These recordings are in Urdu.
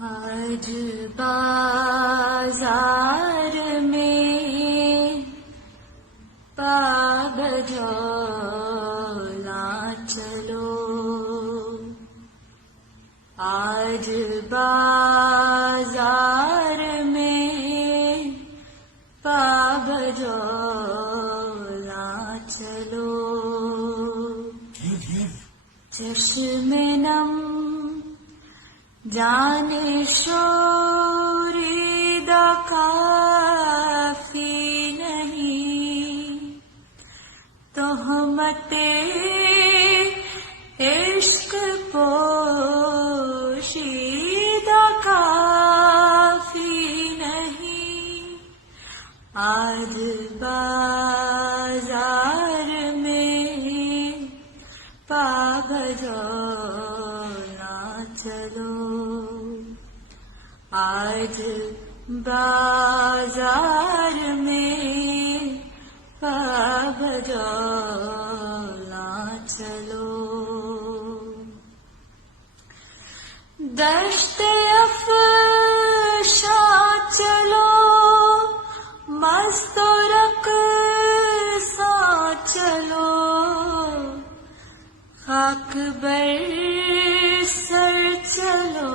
آج بازار میں پابجولا چلو، آج بازار میں پابجولا چلو، چشم نم جانے شوریدہ کافی نہیں، تہمت عشق پوشیدہ کافی نہیں، آج بازار میں پابجولا چلو، آج بازار میں پابجولا چلو، دشت افشاں چلو، مست و رقصاں چلو، خاک بر سر چلو،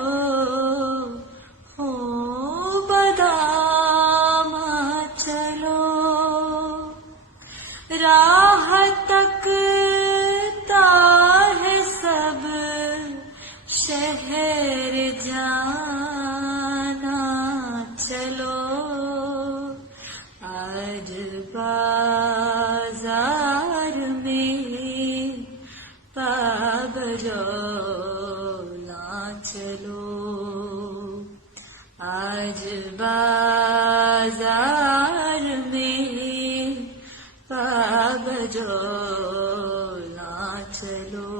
راہ تکتا ہے سب شہر جانا چلو، آج بازار میں پابجولا چلو، آج بازار میں پابجولا چلو۔